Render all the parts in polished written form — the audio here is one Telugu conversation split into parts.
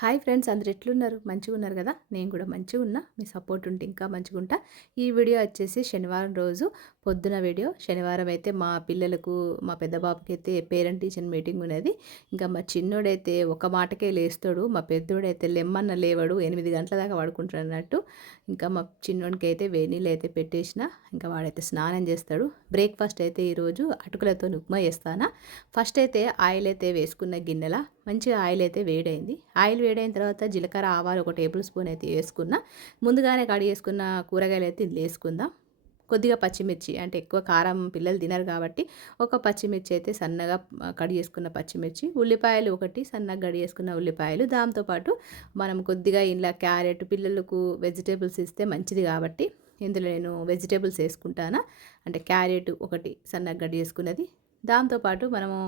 హాయ్ ఫ్రెండ్స్, అందరు ఎట్లున్నారు? మంచిగా ఉన్నారు కదా? నేను కూడా మంచిగా ఉన్నా. మీ సపోర్ట్ ఉంటే ఇంకా మంచిగా ఉంటా. ఈ వీడియో వచ్చేసి శనివారం రోజు పొద్దున వీడియో. శనివారం అయితే మా పిల్లలకు, మా పెద్ద బాబుకి అయితే పేరెంట్ టీచర్ మీటింగ్ ఉన్నది. ఇంకా మా చిన్నోడైతే ఒక మాటకే లేస్తాడు, మా పెద్దోడైతే లెమ్మన్న లేవడు, 8 గంటల దాకా పడుకుంటాడు అన్నట్టు. ఇంకా మా చిన్నోడికి అయితే వేనీళ్ళు అయితే పెట్టేసిన, ఇంకా వాడైతే స్నానం చేస్తాడు. బ్రేక్ఫాస్ట్ అయితే ఈరోజు అటుకులతో ఉప్మా చేస్తాను. ఫస్ట్ అయితే ఆయిల్ అయితే వేసుకున్న గిన్నెల మంచిగా ఆయిల్ అయితే వేడైంది. ఆయిల్ వేడైన తర్వాత జీలకర్ర, ఆవాలు 1 టేబుల్ స్పూన్ అయితే వేసుకున్న. ముందుగానే కడిగేసుకున్న కూరగాయలు అయితే ఇందులో వేసుకుందాం. కొద్దిగా పచ్చిమిర్చి, అంటే ఎక్కువ కారం పిల్లలు తినరు కాబట్టి ఒక పచ్చిమిర్చి అయితే సన్నగా కడి చేసుకున్న పచ్చిమిర్చి, ఉల్లిపాయలు 1 సన్నగా కడి చేసుకున్న ఉల్లిపాయలు. దాంతోపాటు మనం కొద్దిగా ఇంట్లో క్యారెట్ పిల్లలకు వెజిటేబుల్స్ ఇస్తే మంచిది కాబట్టి ఇందులో నేను వెజిటేబుల్స్ వేసుకుంటాను. అంటే క్యారెట్ 1 సన్నగా కడి చేసుకున్నది. దాంతోపాటు మనము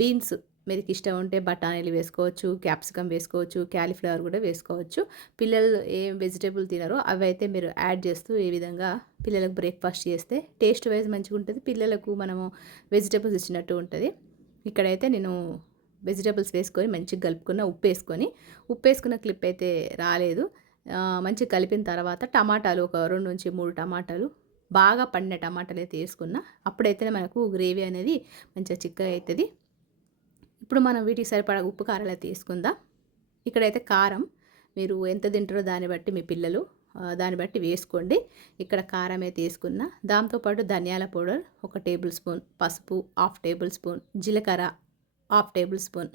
బీన్స్, మీకు ఇష్టం ఉంటే బఠానీలు వేసుకోవచ్చు, క్యాప్సికమ్ వేసుకోవచ్చు, క్యాలీఫ్లవర్ కూడా వేసుకోవచ్చు. పిల్లలు ఏం వెజిటేబుల్ తినరో అవి అయితే మీరు యాడ్ చేస్తూ ఈ విధంగా పిల్లలకు బ్రేక్ఫాస్ట్ చేస్తే టేస్ట్ వైజ్ మంచిగా ఉంటుంది. పిల్లలకు మనము వెజిటేబుల్స్ ఇచ్చినట్టు ఉంటుంది. ఇక్కడైతే నేను వెజిటేబుల్స్ వేసుకొని మంచిగా కలుపుకున్న, ఉప్పు వేసుకున్న క్లిప్ అయితే రాలేదు. మంచిగా కలిపిన తర్వాత టమాటాలు ఒక 2 నుంచి 3 టమాటాలు, బాగా పండిన టమాటాలు అయితే వేసుకున్నా. అప్పుడైతే మనకు గ్రేవీ అనేది మంచిగా చిక్కగా అవుతుంది. ఇప్పుడు మనం వీటికి సరిపడా ఉప్పు కారాలు అయితే వేసుకుందాం. ఇక్కడైతే కారం మీరు ఎంత తింటారో దాన్ని బట్టి మీ పిల్లలు దాన్ని బట్టి వేసుకోండి. ఇక్కడ కారం అయితే వేసుకున్న. దాంతోపాటు ధనియాల పౌడర్ 1 టేబుల్ స్పూన్, పసుపు 1/2 టేబుల్ స్పూన్, జీలకర్ర 1/2 టేబుల్ స్పూన్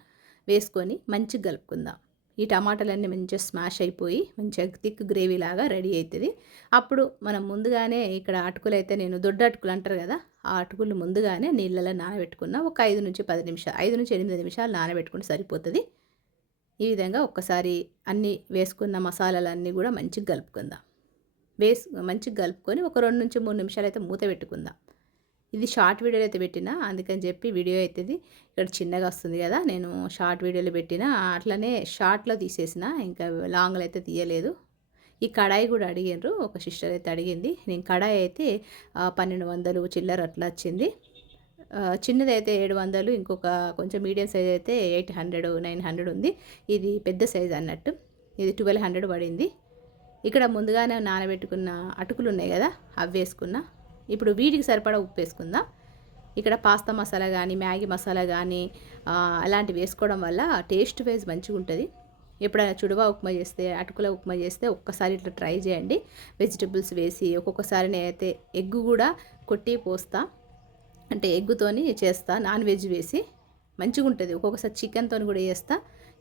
వేసుకొని మంచిగా కలుపుకుందాం. ఈ టమాటాలన్నీ మంచిగా స్మాష్ అయిపోయి మంచిగా థిక్ గ్రేవీ లాగా రెడీ అవుతుంది. అప్పుడు మనం ముందుగానే ఇక్కడ అటుకులు అయితే నేను దొడ్డ అటుకులు అంటారు కదా, ఆ అటుకులు ముందుగానే నీళ్ళలో నానబెట్టుకున్న. ఒక 5 నుంచి 10 నిమిషాలు, 5 నుంచి 8 నిమిషాలు నానబెట్టుకుంటే సరిపోతుంది. ఈ విధంగా ఒక్కసారి అన్నీ వేసుకున్న మసాలాలన్నీ కూడా మంచిగా కలుపుకుందాం. మంచిగా కలుపుకొని ఒక 2 నుంచి 3 నిమిషాలు అయితే మూత పెట్టుకుందాం. ఇది షార్ట్ వీడియోలో అయితే పెట్టిన, అందుకని చెప్పి వీడియో అవుతుంది ఇక్కడ చిన్నగా వస్తుంది కదా, నేను షార్ట్ వీడియోలో పెట్టిన, అట్లనే షార్ట్లో తీసేసిన, ఇంకా లాంగ్లో అయితే తీయలేదు. ఈ కడాయి కూడా అడిగినారు, ఒక సిస్టర్ అయితే అడిగింది. నేను కడాయి అయితే 1200 చిల్లర అట్లా వచ్చింది. చిన్నదైతే 700, ఇంకొక కొంచెం మీడియం సైజ్ అయితే 800 900 ఉంది. ఇది పెద్ద సైజ్ అన్నట్టు, ఇది 1200 పడింది. ఇక్కడ ముందుగానే నానబెట్టుకున్న అటుకులు ఉన్నాయి కదా, అవి వేసుకున్నా. ఇప్పుడు వీటికి సరిపడా ఉప్పు వేసుకుందాం. ఇక్కడ పాస్తా మసాలా కానీ, మ్యాగీ మసాలా కానీ అలాంటివి వేసుకోవడం వల్ల టేస్ట్ వైజ్ మంచిగా ఉంటుంది. ఎప్పుడైనా చుడువా ఉప్మా చేస్తే, అటుకుల ఉప్మా చేస్తే ఒక్కసారి ఇట్లా ట్రై చేయండి. వెజిటబుల్స్ వేసి, ఒక్కొక్కసారి నేనైతే ఎగ్ కూడా కొట్టి పోస్తా, అంటే ఎగ్గుతోని చేస్తా, నాన్ వెజ్ వేసి మంచిగా ఉంటుంది. ఒక్కొక్కసారి చికెన్తో కూడా చేస్తా.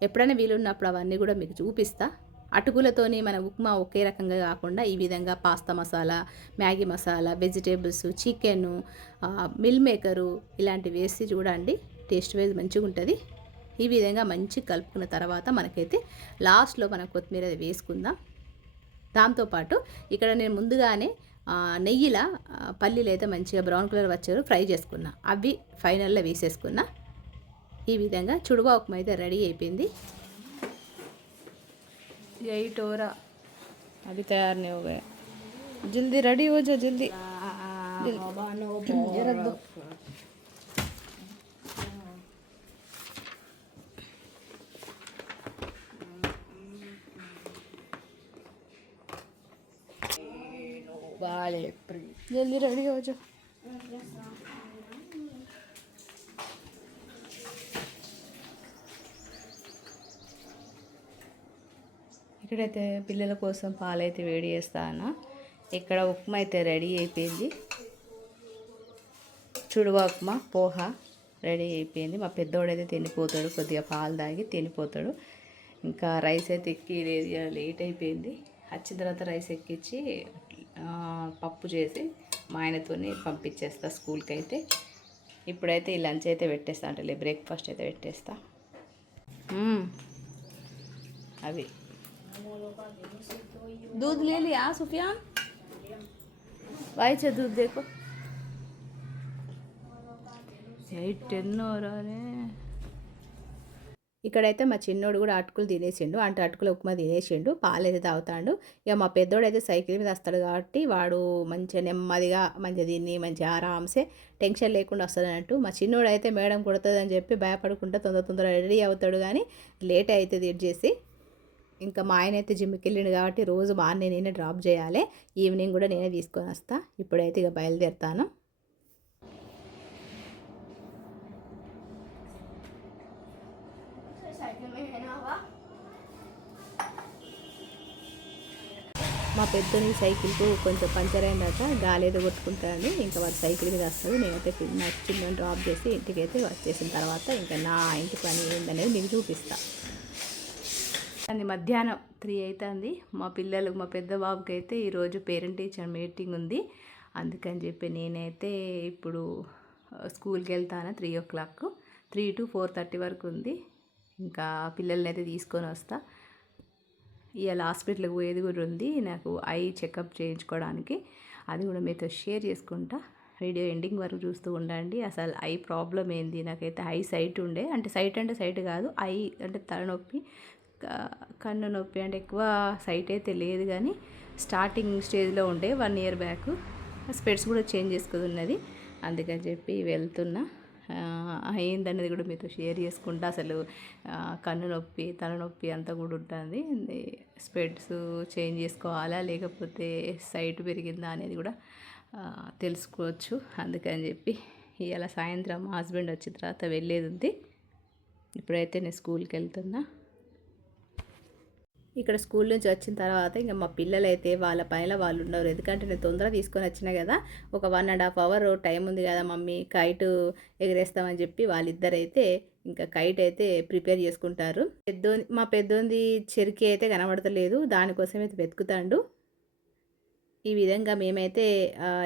ఎప్పుడైనా వీలున్నప్పుడు అవన్నీ కూడా మీకు చూపిస్తా. అటుకులతోని మన ఉప్మా ఒకే రకంగా కాకుండా ఈ విధంగా pasta masala, Maggi masala, vegetables, chicken, meal maker ఇలాంటివి వేసి చూడండి, టేస్ట్ వైజ్ మంచిగా ఉంటుంది. ఈ విధంగా మంచిగా కలుపుకున్న తర్వాత మనకైతే లాస్ట్లో మనం కొత్తిమీర వేసుకుందాం. దాంతోపాటు ఇక్కడ నేను ముందుగానే నెయ్యిలా పల్లీలు అయితే మంచిగా బ్రౌన్ కలర్ వచ్చారు ఫ్రై చేసుకున్నా, అవి ఫైనల్లో వేసేసుకున్నా. ఈ విధంగా చుడువా ఉప్మా అయితే రెడీ అయిపోయింది. 8 हो रहा, अभी तैयार नहीं हो गए. जल्दी रेडी हो जा, जल्दी ये रख दो. जल्दी रेडी हो जा. ఇక్కడైతే పిల్లల కోసం పాలైతే వేడి చేస్తాను. ఇక్కడ ఉప్మా అయితే రెడీ అయిపోయింది. చుడువా ఉప్మా పోహా రెడీ అయిపోయింది. మా పెద్దోడైతే తినిపోతాడు, కొద్దిగా పాలు తాగి తినిపోతాడు. ఇంకా రైస్ అయితే ఎక్కి లేట్ అయిపోయింది. వచ్చిన తర్వాత రైస్ ఎక్కించి పప్పు చేసి మా ఆయనతో పంపించేస్తా స్కూల్కి. అయితే ఇప్పుడైతే ఈ లంచ్ అయితే పెట్టేస్తా, అంటే బ్రేక్ఫాస్ట్ అయితే పెట్టేస్తా. అవి दूध ले लिया सुफियान, भाई से दूध देखो. 8-10 हो रहा है. ఇక్కడైతే మా చిన్నోడు కూడా అటుకులు తినేసిండు, అంటే అటుకుల ఉప్మా తినేసిండు, పాలు అయితే తాగుతాడు. ఇక మా పెద్దోడు అయితే సైకిల్ మీద వస్తాడు కాబట్టి వాడు మంచిగా నెమ్మదిగా మంచిగా తిని మంచిగా ఆరామ్సే టెన్షన్ లేకుండా వస్తుంది అన్నట్టు. మా చిన్నోడు అయితే మేడం కొడుతుందని చెప్పి భయపడుకుంటా తొందర రెడీ అవుతాడు, కానీ లేట్ అవుతుంది చేసి. ఇంకా మా ఆయన అయితే జిమ్కి వెళ్ళిండు కాబట్టి రోజు మార్నింగ్ నేనే డ్రాప్ చేయాలి, ఈవినింగ్ కూడా నేనే తీసుకొని వస్తా. ఇప్పుడైతే ఇక బయలుదేరుతాను. మా పెద్దోని సైకిల్కు కొంచెం పంచర్ అయిందట, గాలేదో కొట్టుకుంటానని ఇంకా వాడు సైకిల్ మీద వస్తుంది. నేనైతే నా చిన్నని డ్రాప్ చేసి ఇంటికైతే వచ్చేసిన తర్వాత ఇంకా నా ఇంటి పని ఏందనేది మీకు చూపిస్తాను. అది మధ్యాహ్నం 3 అవుతుంది. మా పెద్ద బాబుకి అయితే ఈరోజు పేరెంట్ టీచర్ మీటింగ్ ఉంది. అందుకని చెప్పి నేనైతే ఇప్పుడు స్కూల్కి వెళ్తాను. 3 o'clock, 3 to 4:30 వరకు ఉంది. ఇంకా పిల్లల్ని అయితే తీసుకొని వస్తా. ఇవాళ హాస్పిటల్కి పోయేది కూడా ఉంది, నాకు ఐ చెకప్ చేయించుకోవడానికి. అది కూడా మీతో షేర్ చేసుకుంటా. వీడియో ఎండింగ్ వరకు చూస్తూ ఉండండి. అసలు ఐ ప్రాబ్లం ఏంది, నాకైతే ఐ సైట్ ఉండే, అంటే సైట్ కాదు, ఐ అంటే తలనొప్పి, కన్ను నొప్పి, అంటే ఎక్కువ సైట్ అయితే లేదు కానీ స్టార్టింగ్ స్టేజ్లో ఉండే 1 year బ్యాక్. స్పెట్స్ కూడా చేంజ్ చేసుకుని ఉన్నది. అందుకని చెప్పి వెళ్తున్నా. ఏందనేది కూడా మీతో షేర్ చేసుకుంటా. అసలు కన్ను నొప్పి, తలనొప్పి అంతా కూడా ఉంటుంది. స్పెట్స్ చేంజ్ చేసుకోవాలా లేకపోతే సైట్ పెరిగిందా అనేది కూడా తెలుసుకోవచ్చు. అందుకని చెప్పి ఇవాళ సాయంత్రం మా హస్బెండ్ వచ్చిన తర్వాత వెళ్ళేది ఉంది. ఇప్పుడైతే నేను స్కూల్కి వెళ్తున్నా. ఇక్కడ స్కూల్ నుంచి వచ్చిన తర్వాత ఇంకా మా పిల్లలు అయితే వాళ్ళ పైన వాళ్ళు ఉన్నారు. ఎందుకంటే నేను తొందరగా తీసుకొని వచ్చినా కదా, ఒక 1.5 hour టైం ఉంది కదా మమ్మీ, కైట్ ఎగరేస్తామని చెప్పి వాళ్ళిద్దరైతే ఇంకా కైట్ అయితే ప్రిపేర్ చేసుకుంటారు. మా పెద్దోంది చెరికి అయితే కనబడతలేదు, దానికోసం అయితే వెతుకుతాండు. ఈ విధంగా మేమైతే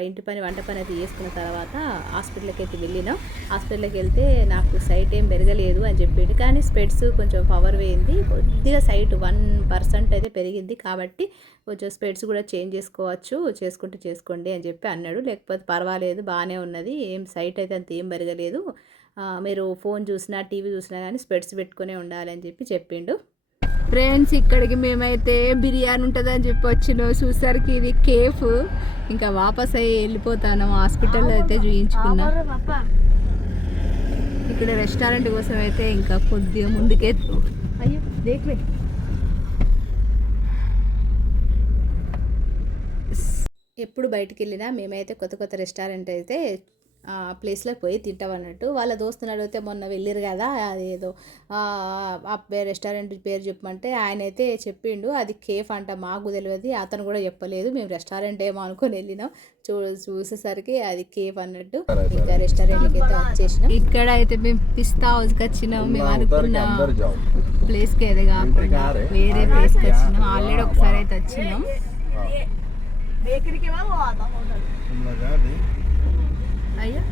ఇంటి పని వంట పని అయితే చేసుకున్న తర్వాత హాస్పిటల్కి అయితే వెళ్ళినాం. హాస్పిటల్కి వెళ్తే నాకు సైట్ ఏం పెరగలేదు అని చెప్పిండు, కానీ స్పెట్స్ కొంచెం పవర్ పోయింది, కొద్దిగా సైట్ 1% అయితే పెరిగింది. కాబట్టి కొంచెం స్పెట్స్ కూడా చేంజ్ చేసుకోండి అని చెప్పి అన్నాడు. లేకపోతే పర్వాలేదు, బాగానే ఉన్నది, ఏం సైట్ అయితే అంత ఏం పెరగలేదు, మీరు ఫోన్ చూసినా టీవీ చూసినా కానీ స్పెట్స్ పెట్టుకునే ఉండాలని చెప్పిండు. ఫ్రెండ్స్, ఇక్కడికి మేమైతే బిర్యానీ ఉంటుందని చెప్పి వచ్చినాం. చూసరికి ఇది కేఫ్. ఇంకా వాపస్ అయ్యి వెళ్ళిపోతాను. హాస్పిటల్లో అయితే చూయించుకున్నాం. ఇక్కడ రెస్టారెంట్ కోసం అయితే ఇంకా కొద్దిగా ముందుకే ఎప్పుడు బయటికి వెళ్ళినా మేమైతే కొత్త రెస్టారెంట్ అయితే ప్లేస్లో పోయి తింటామన్నట్టు. వాళ్ళ దోస్తుని అడిగితే మొన్న వెళ్ళిరు కదా, అదేదో రెస్టారెంట్ పేరు చెప్పమంటే ఆయన అయితే చెప్పిండు అది కేఫ్ అంట, మాకు తెలియదు, అతను కూడా చెప్పలేదు. మేము రెస్టారెంట్ ఏమో అనుకొని వెళ్ళినాం, చూసేసరికి అది కేఫ్ అన్నట్టు. ఇంకా రెస్టారెంట్కి అయితే వచ్చేసినాం. ఇక్కడ అయితే మేము పిస్తా హౌస్కి వచ్చినాం. మేము అనుకున్న ప్లేస్కి అయితే కాకుండా వేరే ప్లేస్కి వచ్చినాం. ఆల్రెడీ ఒకసారి అయితే వచ్చినాం. అయ్యో,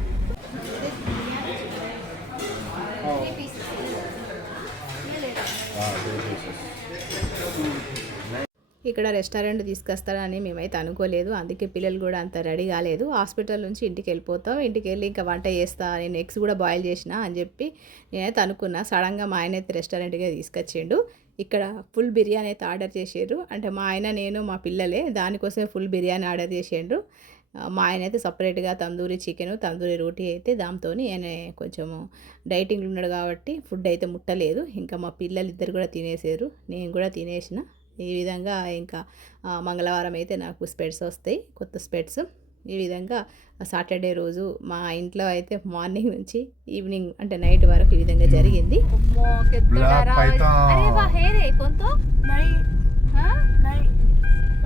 ఇక్కడ రెస్టారెంట్ తీసుకొస్తారని మేమైతే అనుకోలేదు. అందుకే పిల్లలు కూడా అంత రెడీ కాలేదు. హాస్పిటల్ నుంచి ఇంటికి వెళ్ళిపోతాం. ఇంటికి వెళ్ళి ఇంకా వంట చేస్తా, నేను ఎగ్స్ కూడా బాయిల్ చేసిన అని చెప్పి నేనైతే అనుకున్నా. సడన్గా మా ఆయన అయితే రెస్టారెంట్గా తీసుకొచ్చిండు. ఇక్కడ ఫుల్ బిర్యానీ అయితే ఆర్డర్ చేసారు. అంటే మా ఆయన, నేను, మా పిల్లలే, దానికోసమే ఫుల్ బిర్యానీ ఆర్డర్ చేసిండ్రు. మా ఆయన అయితే సపరేట్గా తందూరి చికెను, తందూరి రోటీ అయితే దాంతో ఆయన కొంచెము డైటింగ్లో ఉన్నాడు కాబట్టి ఫుడ్ అయితే ముట్టలేదు. ఇంకా మా పిల్లలు ఇద్దరు కూడా తినేసారు, నేను కూడా తినేసిన. ఈ విధంగా ఇంకా మంగళవారం అయితే నాకు స్పెట్స్ వస్తాయి, కొత్త స్పెట్స్. ఈ విధంగా సాటర్డే రోజు మా ఇంట్లో అయితే మార్నింగ్ నుంచి ఈవినింగ్ అంటే నైట్ వరకు ఈ విధంగా జరిగింది.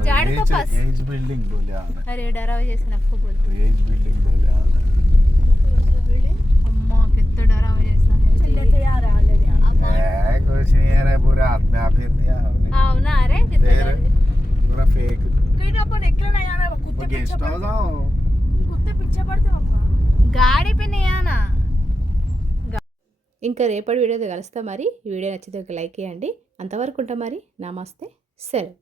झाड़ का पास एज बिल्डिंग बोले आना, अरे डराव जैसे आपको बोलते एज बिल्डिंग बोले आना, अम्मा कितना डराव जैसा है। चले तो यार आ ले यार, कुछ नहीं है रे, पूरा हाथ में आप फिर दिया आओ ना रे, कितना पूरा फेक कहीं ना अपन एकला नहीं आना, कुत्ते पीछे पड़ते जाओ, कुत्ते पीछे पड़ते पापा, गाड़ी पे नहीं आना. ఇంకా రేపటి వీడియోతో కలుస్తా. మరి ఈ వీడియో నచ్చితే ఒక లైక్ చేయండి. అంతవరకు ఉంటా మరి. నమస్తే, సెలవు.